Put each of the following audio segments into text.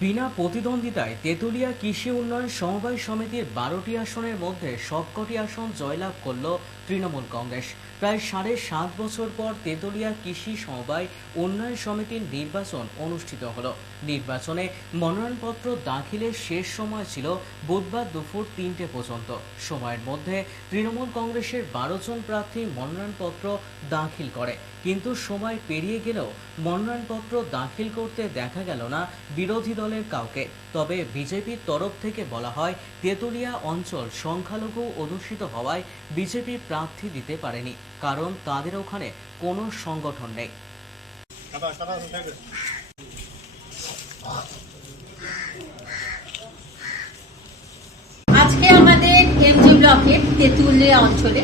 বিনা প্রতিদ্বন্দ্বিতায় তেঁতুলিয়া কৃষি উন্নয়ন সমবায় সমিতির বারোটি আসনের মধ্যে সবকটি আসন জয়লাভ করল তৃণমূল কংগ্রেস। প্রায় সাড়ে সাত বছর পর তেঁতুলিয়া কৃষি সমবায় উন্নয়ন সমিতির নির্বাচন অনুষ্ঠিত হলো। নির্বাচনে মনোনয়নপত্র দাখিলের শেষ সময় ছিল বুধবার দুপুর তিনটে পর্যন্ত। সময়ের মধ্যে তৃণমূল কংগ্রেসের বারো জন প্রার্থী মনোনয়নপত্র দাখিল করে। কিন্তু সময় পেরিয়ে গেলেও মনোনয়নপত্র দাখিল করতে দেখা গেল না, বিরোধী দলের কাউকে। তবে বিজেপির তরফ থেকে বলা হয়, তেঁতুলিয়া অঞ্চল সংখ্যালঘু অধ্যুষিত হওয়ায় বিজেপি প্রার্থী দিতে পারেনি, কারণ তাদের ওখানে কোনো সংগঠন নেই। আজকে আমাদের এমজি ব্লকের তেঁতুলিয়া অঞ্চলে,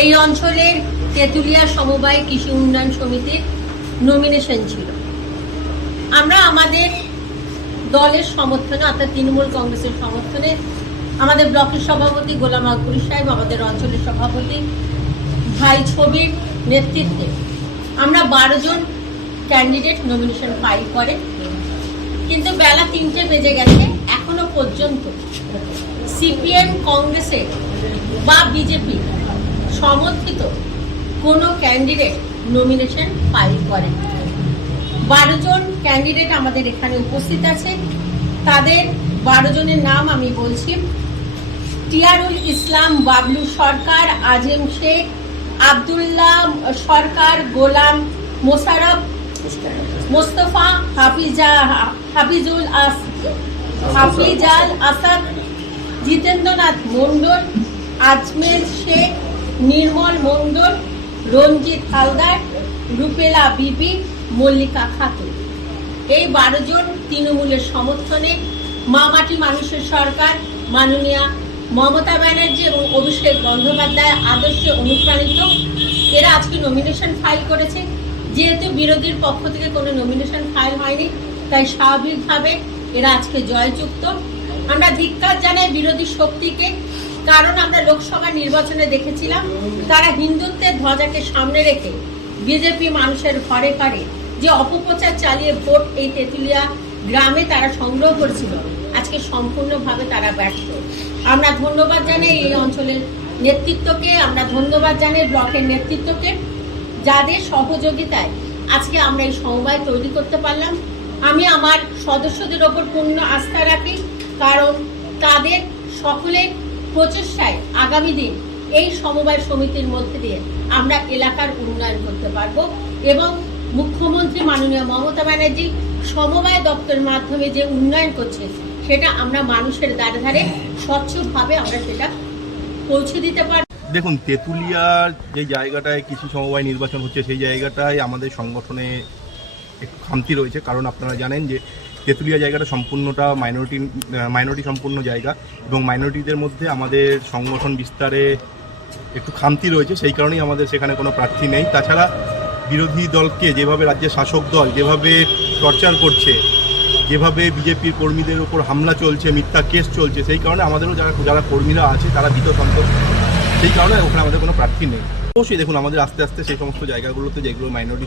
এই অঞ্চলের তেঁতুলিয়া সমবায় কৃষি উন্নয়ন সমিতির নমিনেশন ছিল। আমরা আমাদের দলের সমর্থনে, অর্থাৎ তৃণমূল কংগ্রেসের সমর্থনে আমাদের ব্লকের সভাপতি গোলাম আকবরী সাহেব, আমাদের অঞ্চলের সভাপতি ভাই ছবির নেতৃত্বে আমরা বারো জন ক্যান্ডিডেট নমিনেশন ফাইল করে। কিন্তু বেলা তিনটে বেজে গেছে, এখনও পর্যন্ত সিপিএম কংগ্রেসের বা বিজেপি সমর্থিত কোনো ক্যান্ডিডেট নমিনেশন ফাইল করে বারো জন ক্যান্ডিডেট আমাদের এখানে উপস্থিত আছে। তাদের বারো জনের নাম আমি বলছি। টিয়ারুল ইসলাম বাবলু সরকার, আজম শেখ, আবদুল্লাহ সরকার, গোলাম মোশারফ, মোস্তফা, হাফিজা, হাফিজুল আস, হাফিজাল আসাদ, জিতেন্দ্রনাথ মণ্ডল, আজমের শেখ, নির্মল মণ্ডল, রঞ্জিত হালদার, রুপেলা বিবি মল্লিকা খাতুন। এই বারো জন তৃণমূলের সমর্থনে মামাটি মানুষের সরকার, মাননীয়া মমতা ব্যানার্জি এবং অভিষেক বন্দ্যোপাধ্যায় আদর্শে অনুপ্রাণিত। এরা আজকে নমিনেশন ফাইল করেছে। যেহেতু বিরোধীর পক্ষ থেকে কোনো নমিনেশন ফাইল হয়নি, তাই স্বাভাবিকভাবে এরা আজকে জয়যুক্ত। আমরা ধিক্কার জানাই বিরোধী শক্তিকে, কারণ আমরা লোকসভা নির্বাচনে দেখেছিলাম, তারা হিন্দুত্বের ধ্বজাকে সামনে রেখে বিজেপি মানুষের ঘরে ঘরে যে অপপ্রচার চালিয়ে ভোট এই তেঁতুলিয়া গ্রামে তারা সংগ্রহ করেছিল, আজকে সম্পূর্ণভাবে তারা ব্যর্থ। আমরা ধন্যবাদ জানাই এই অঞ্চলের নেতৃত্বকে, আমরা ধন্যবাদ জানাই ব্লকের নেতৃত্বকে, যাদের সহযোগিতায় আজকে আমরা এই সমবায় তৈরি করতে পারলাম। আমি আমার সদস্যদের ওপর পূর্ণ আস্থা রাখি, কারণ তাদের সকলের প্রচেষ্টায় আগামী দিন এই সমবায় সমিতির মধ্যে দিয়ে আমরা এলাকার উন্নয়ন করতে পারব এবং মুখ্যমন্ত্রী মাননীয় মমতা ব্যানার্জি সমবায় দপ্তরের মাধ্যমে যে উন্নয়ন করছে, সেটা আমরা মানুষের দ্বারে ধারে স্বচ্ছভাবে আমরা সেটা পৌঁছে দিতে পারব। দেখুন, তেঁতুলিয়ার যে জায়গাটায় কৃষি সমবায় নির্বাচন হচ্ছে, সেই জায়গাটায় আমাদের সংগঠনে একটু খামতি রয়েছে। কারণ আপনারা জানেন যে তেঁতুলিয়া জায়গাটা সম্পূর্ণটা মাইনরিটি মাইনরিটি সম্পূর্ণ জায়গা এবং মাইনরিটিদের মধ্যে আমাদের সংগঠন বিস্তারে একটু খামতি রয়েছে, সেই কারণেই আমাদের সেখানে কোনো প্রার্থী নেই। তাছাড়া বিরোধী দলকে যেভাবে রাজ্যের শাসক দল যেভাবে টর্চার করছে, যেভাবে বিজেপির কর্মীদের উপর হামলা চলছে, মিথ্যা কেস চলছে, সেই কারণে আমাদেরও যারা যারা কর্মীরা আছে তারা ভীত সন্তোষ সেই কারণে ওখানে আমাদের কোনো প্রার্থী নেই। অবশ্যই দেখুন, আমাদের আস্তে আস্তে সেই সমস্ত জায়গাগুলোতে যেগুলো মাইনরিটি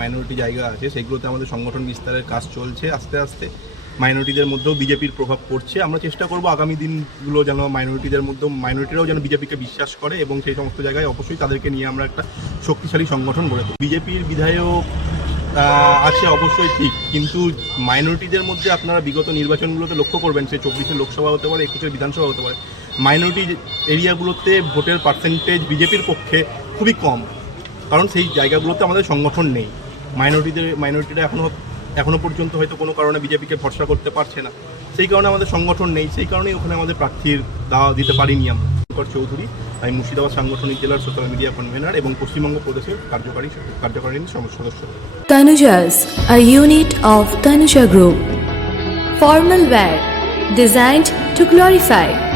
মাইনরিটি জায়গা আছে, সেগুলোতে আমাদের সংগঠন বিস্তারের কাজ চলছে আস্তে আস্তে। মাইনরিটিদের মধ্যেও বিজেপির প্রভাব পড়ছে। আমরা চেষ্টা করব আগামী দিনগুলো যেন মাইনরিটিদের মধ্যেও মাইনরিটিরাও যেন বিজেপিকে বিশ্বাস করে এবং সেই সমস্ত জায়গায় অবশ্যই তাদেরকে নিয়ে আমরা একটা শক্তিশালী সংগঠন গড়ে তুলি বিজেপির বিধায়ক আছে অবশ্যই ঠিক, কিন্তু মাইনরিটিদের মধ্যে আপনারা বিগত নির্বাচনগুলোতে লক্ষ্য করবেন, সে চব্বিশে লোকসভা হতে পারে একুশের বিধানসভা হতে পারে মাইনরিটি এরিয়াগুলোতে ভোটের পার্সেন্টেজ বিজেপির পক্ষে খুবই কম। কারণ সেই জায়গাগুলোতে আমাদের সংগঠন নেই। মাইনরিটিদের মাইনরিটিরা এখনও এখনও পর্যন্ত হয়তো কোনো কারণে বিজেপিকে ভরসা করতে পারছে না। সেই কারণে আমাদের সংগঠন নেই। সেই কারণেই ওখানে আমাদের প্রার্থীর দাওয়া দিতে পারিনি আমরা। চৌধুরী আমি মুর্শিদাবাদ সাংগঠনিক জেলার সোশ্যাল মিডিয়া কনভেনার এবং পশ্চিমবঙ্গ প্রদেশের কার্যকারী কার্যকারিণী সম- সদস্য। Tanujas, a unit of Tanuja Group. Formal wear, designed to glorify.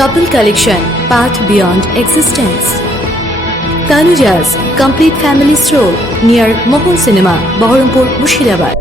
Couple collection, path beyond existence. Tanuja's complete family stroll near Mohun Cinema, Baharampur, Mushirabad.